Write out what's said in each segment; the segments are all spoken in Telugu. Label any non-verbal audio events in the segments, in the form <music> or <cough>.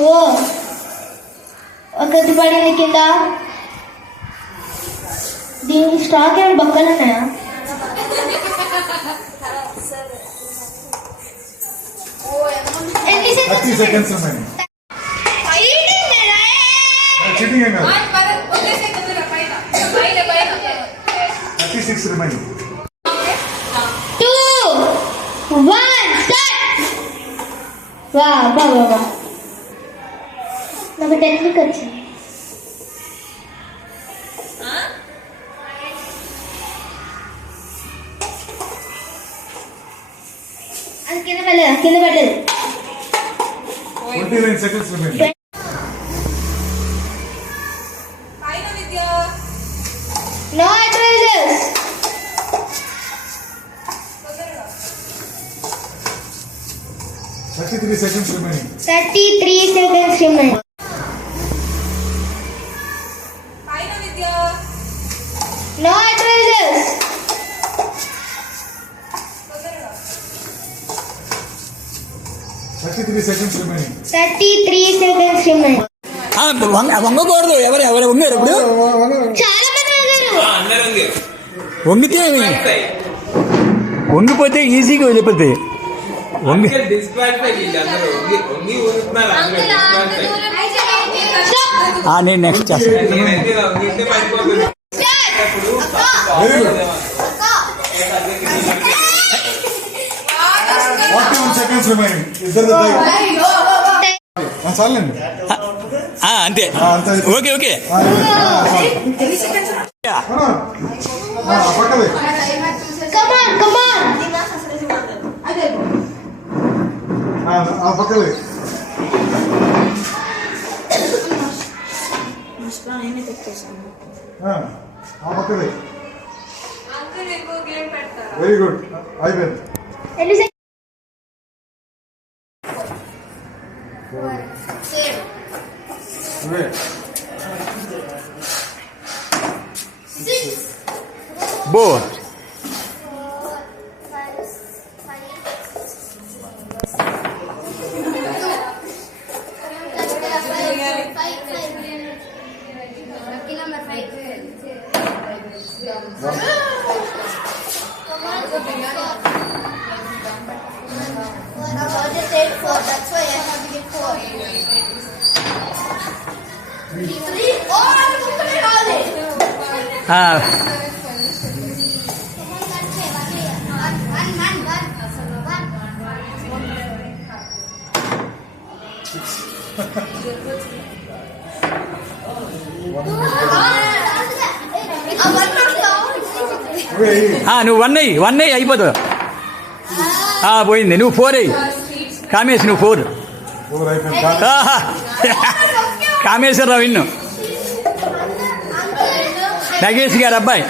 ఓ ఒకటి పడింది కింద దీనికి స్టాక్ ఏమైనా బక్కలు ఉన్నాయా ఎన్ని థర్టీ సెకండ్స్ ఉన్నాయి చీటింగ్ ఏం కాదు thirty six remaining two one start వా బా బా బా నాకు టెక్నిక్ వచ్చింది అది కింద పడలేదు కింద పడలేదు twenty nine seconds remaining no advisers thirty three seconds remaining thirty three seconds remain no advisers thirty three seconds remaining thirty three seconds remain ఆ, వంగ- వంగకూడదు ఎవరు ఎవరు వంగారు ఇప్పుడు? చాలా మంది ఉన్నారు అందరూ ఉంది వంగితే వంగిపోతే ఈజీగా వెళ్ళిపోతాయి వంగి నేను నెక్స్ట్ చేస్తాను నేనైతే వంగితే పడిపోతుంది ఇప్పుడు very good forty one seconds remaining ఇద్దరు చాలండి. అంతే. Okay okay. పక్కదే. కమాన్ కమాన్ ఆ పక్కదే. ఆ పక్కదే. వెరీ గుడ్ అయిపోయింది. Boa! నువ్వు వన్ అయ్యి వన్ అయ్యి అయిపోతావు ఆ, పోయింది. నువ్వు ఫోర్ అయ్యి కామేష్ నువ్వు ఫోర్. కామేశ్వరరావు విన్ను. నగేష్ గారు అబ్బాయి.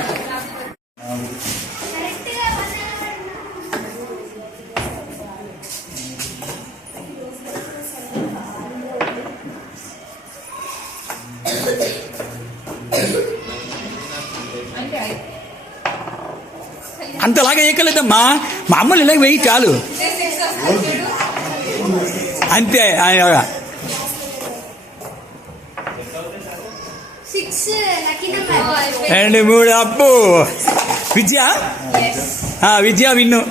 అంతలాగా వేయకలేదమ్మా మామూలు ఇలాగ వెయ్యి చాలు. అంతే ఆయన రెండు మూడు అప్పు విద్య? విద్య విన్ను.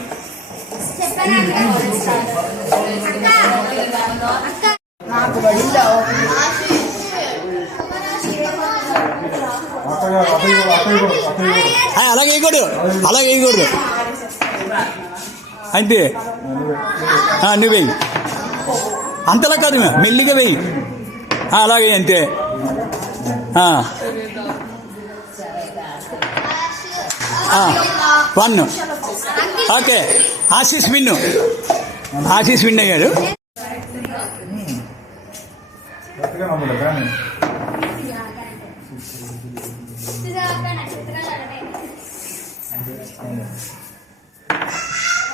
అలాగే వేయకూడదు. అలాగే వేయకూడదు. అంతే. నువ్వు వెయ్యి అంతలా కాదు మెల్లిగా వెయ్యి అలాగే అంతే. One okay. Ashish win Ashish win అయ్యాడు.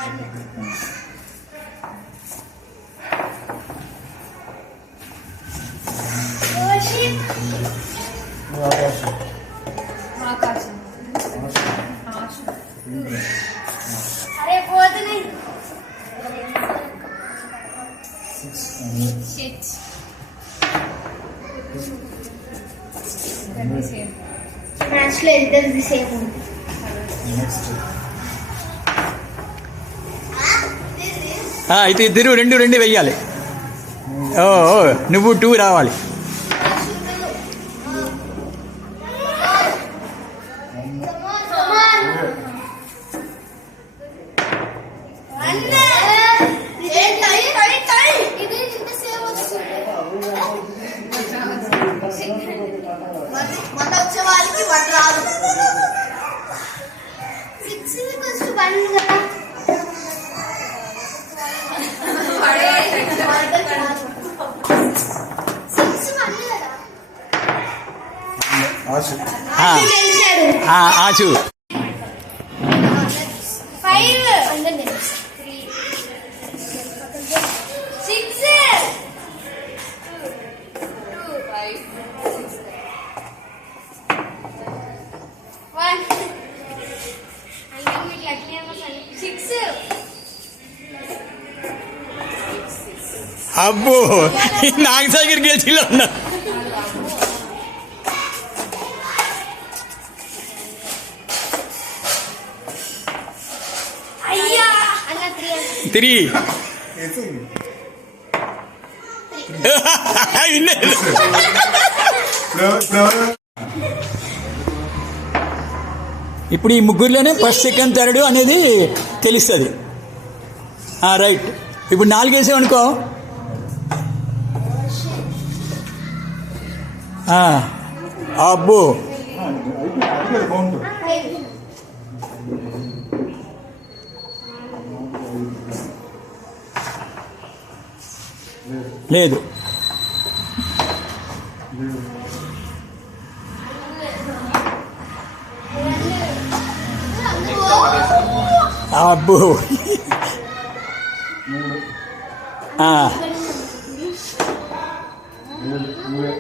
Thank you. సేమ్ ఉంది ఆ, అయితే ఇద్దరు రెండు రెండు వెయ్యాలి ఓ ఓ, నువ్వు టూ రావాలి మన వచ్చే వాళ్ళకి వన్ రాదు సిక్స్ ఫస్ట్ వన్ కదా సిక్స్ వన్ కదా ఆశ ఆ, గెలిచాడు ఆ, ఆచు. అబ్బో నాగసాగర్ గెలిచిలో ఉన్నా. త్రీ <laughs> ఇప్పుడు ఈ ముగ్గురులోనే ఫస్ట్ సెకండ్ థర్డ్ అనేది తెలుస్తుంది. రైట్ ఇప్పుడు నాలుగు వేసామనుకో అబ్బో. లేదు అబ్బో మూడు ఆ, మూడు మూడే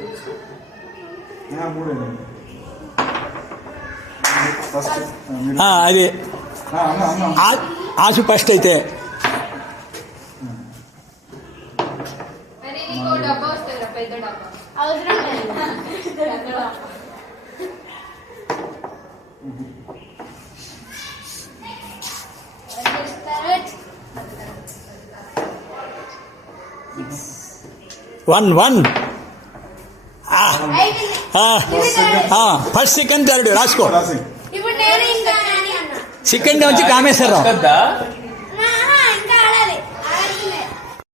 ఆ, మూడే ఫస్ట్ మీరు ఆ, అది ఆ, అన్న అన్న ఆ- ఆశు ఫస్ట్ అయితే పెద్ద డబ్బా అవసరం లేదు. One one. ఆ, ఆ, ఆ, ఫస్ట్ సెకండ్ థర్డ్ రాసుకో. సెకండ్ వచ్చి కామేశ్వరరావు.